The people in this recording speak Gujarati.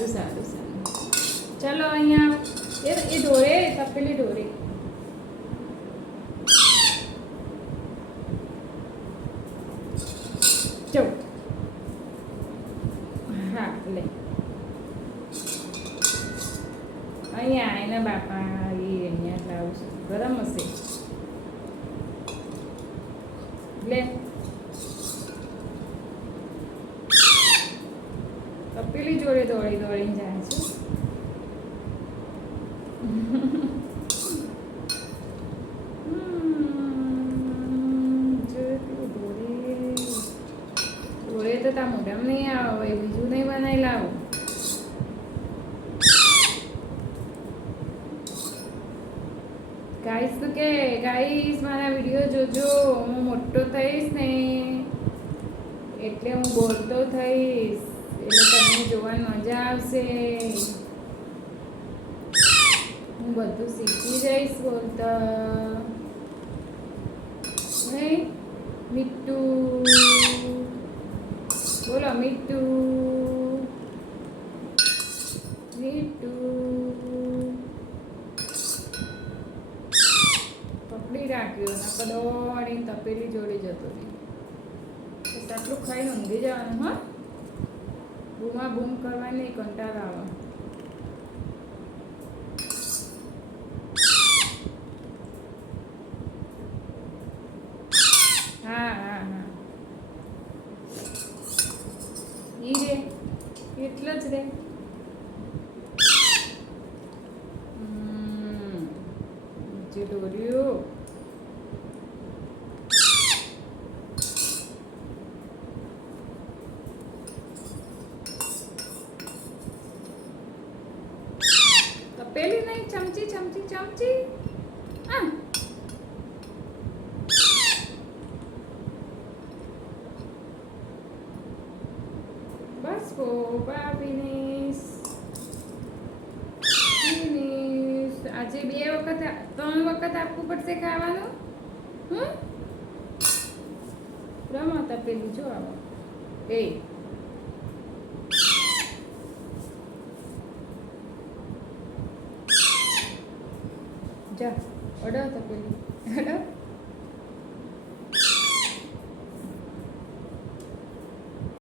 સારું સારું સારું. ચલો અહીંયા એ ઢોરે તપેલી ઢોરે. ચો હા લે અહીંયા એના બાપા એ અહીંયા લાવું છું ગરમ હશે લે તપેલી જોડે દોડી દોડીને જાય છે. જોડે તો તા મોઢામાં નહીં આવે બીજું નહીં બનાવી લાવું. ગાઈસ તો કે ગાઈસ મારા વિડીયો જોજો હું મોટો થઈશ ને એટલે હું બોલતો થઈશ એટલે તમને જોવાની મજા આવશે. હું બધું શીખી જઈશ બોલતા. નહીં મીઠુ બોલો મીઠુ મીઠુ પકડી રાખ્યો ના કદોડીને તપેલી જોડી જતો રહી. બસ આટલું ખાઈને ઊંઘી જવાનું. હા બૂમા બૂમ કરવાની કંટાળો આવે. હા હા હા ઈ રે એટલો જ રે. જે દોર્યું તપેલી નહીં ચમચી ચમચી ચમચી. હા બસ પોપા ફિનિશ ફિનિશ. આજે 2 વખત 3 વખત આપવું પડશે ખાવાનું. રમા તપેલી જો આવો એ જા અડો તપેલી અડો.